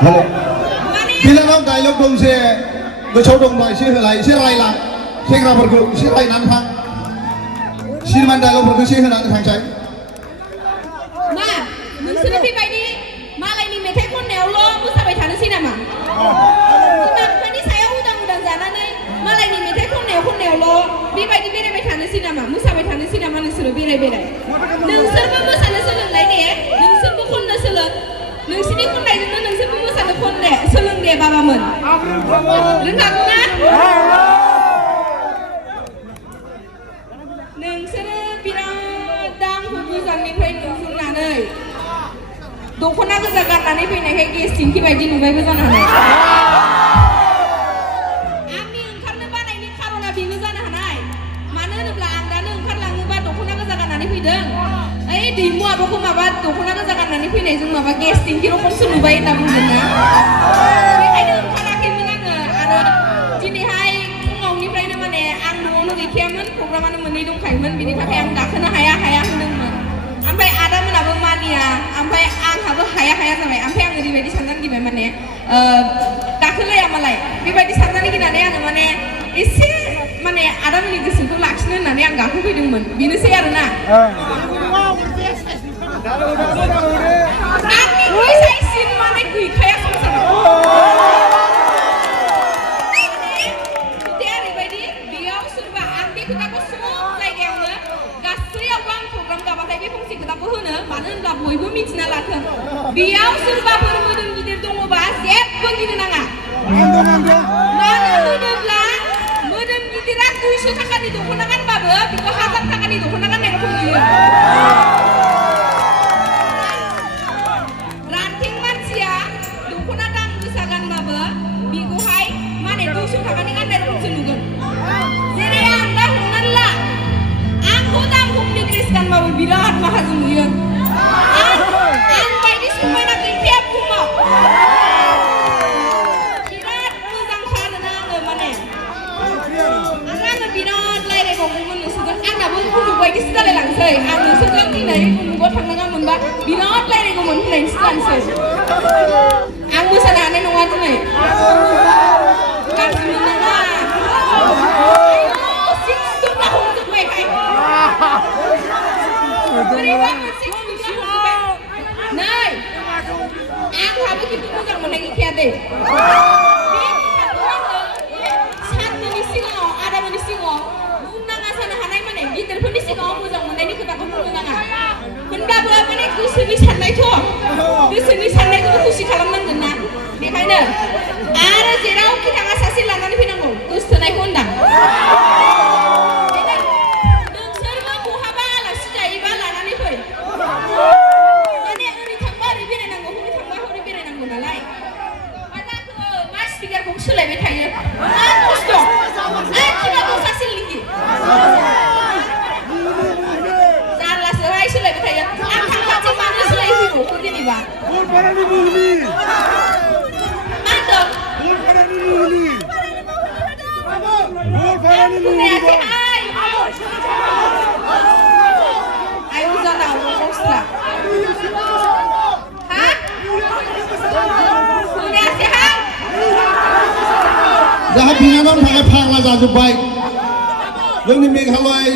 Halo. Bilang dialog dong sih, gacau dong lah sih helai sih railan, sih kerap bergu sih rainan hang, sih man dialog bergu sih helan hang saya. Nah, nusuk lebih baik ni, malah ini metek pun neolo, musa baik tanah sih nama. Cuma tadi saya udang jalan ni, malah ini metek pun neolo, lebih baik ni bere baik tanah sih nama, musa baik tanah sih nama nusuk bere. Nusuk pun musa nusuk lain ni, nusuk pun nusuk. Nusini pun lain tu nusuk pun musa pun deh, seleng deh bapa mun. Rendah guna. Nusuk biradang hubusan ni pun nusuk nanai. Dokona kezagan nanti pun nak kek singki baju nubai betul nanai. Ami engkar lepas ini karena bingung betul nanai. Mana lepas anda engkar langu bat dokona kezagan nanti pun deng. Di mua aku mabat dokona kezagan nanti pun ni jeng mabat kek singki rokon sunubai tamu benar. Ini engkar lagi mana ada jenis hai ngau ni pernah mana ang nuanu di kiaman program mana menidung kaiman bini tak yang tak kena haya hendeng man. Sampai ada menabung mania, sampai ang habu haya sampai, sampai ang di bedi santan gimana mana? Tak kena yang malai. Di bedi santan ni gimana yang mana? Isi mana ada meni kesimpulan laksana nane yang gaku bidung man. Bini saya ada na. Aku saya sin mana kui kaya susah. Dia di bedi dia suruh andi kita ko semua lagi yang le. Gasri awang program kabar tapi fungsi kita ko huna. Mana dah boy bu mitna lakukan. Dia suruh bermudun gidir tunggu bahas. Siap begini nanga. Mana mudun lah. Mudun gidir aku isu takkan itu. Kunakan baba. Biko hatam takkan itu. Kunakan yang punya. Ranting manusia. Dukuna dang besagan baba. Biko hai. Mana itu isu takkan dengan dari punya. Jadi anda hunan lah. Aku tak mungkin kriskan baba birat mahazunian. Ang bayi semua nak tiap rumah. Birat muzang karena mana? Ang birat lagi kau pun nusukan. Ang nak pun bayi sedang langsai. Ang nusukan ni nai pun buat tang dengan munda. Birat lagi kau pun langsai. Ang musa nak ane nuat tu nai. Kasih mana? Ayo, sih dah untuk baik hai. Berikan sih. Này, anh thấy cái chuyện đó rằng mình đang kia đi. Satu ni singo, ada ni singo. Nang asana hanai mana? Di telepon ni singo, mu rằng mình đang đi kita pun nang ah. Benda berapa ni kusini sanai tu? Kusini sanai tu kusi kalam nang guna. Ni kaina. Ada jerau kita ngasasi lana ni pinango. Kusinai kondang. Sulit bertanya, terus dong, kita tu sasil lagi. Salah serai sulit bertanya, akan macam mana sulit itu, kau ni bang? Para ni muni. Ada. Para ni muni. Para ni muni. Ayo jangan tahu, Ustaz. Hah? Sudah sihat? Dah bina dong pakai pangla jatuh baik. Yang ni Meghalaya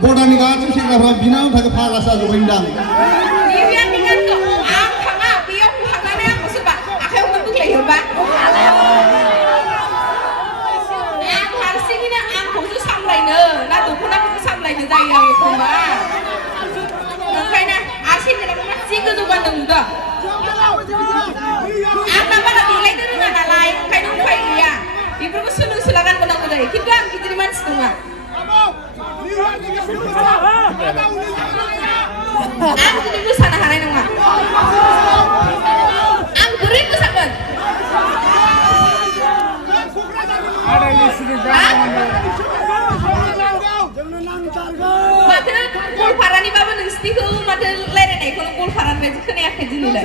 border ni kan sih kerap bina dong pakai pangla jatuh bindang. Dia tinggal tu, ang kanga, dia kanga ni aku sebab, aku yang bentuk lehir bah. Ang harus ini na, ang khusus sampai ne, na tu pun aku sampai ne jaya itu bah. Nampai na, asyik kita pun masih kejuan dengda. Ang nampak lagi lain tu mana lain, kain nampai dia. Ibu pun silakan menang dari kita, kita di mana semua. Ang tu sana hari nama. Ang beri tu sahabat. Ada ni sedang. Mata kul parani bapa nesti tu mata lere ni kalau kul paran betul kena yang kerja ni lah.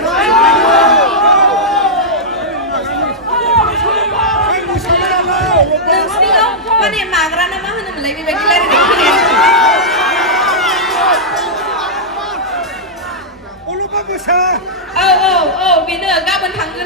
Nesti tu mana magra nama mana mulai betul lere ni kena. Ulu bagus ah. Oh, benar. Kau pun tanggung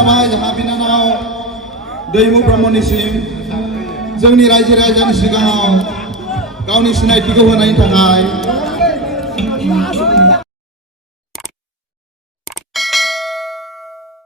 थाबाय जोंहा बिनानाव दैमु ब्रह्मनिसिम जोंनि रायजो राजानि सिगाङाव गावनि सिनायथिखौ होनायनि थाखाय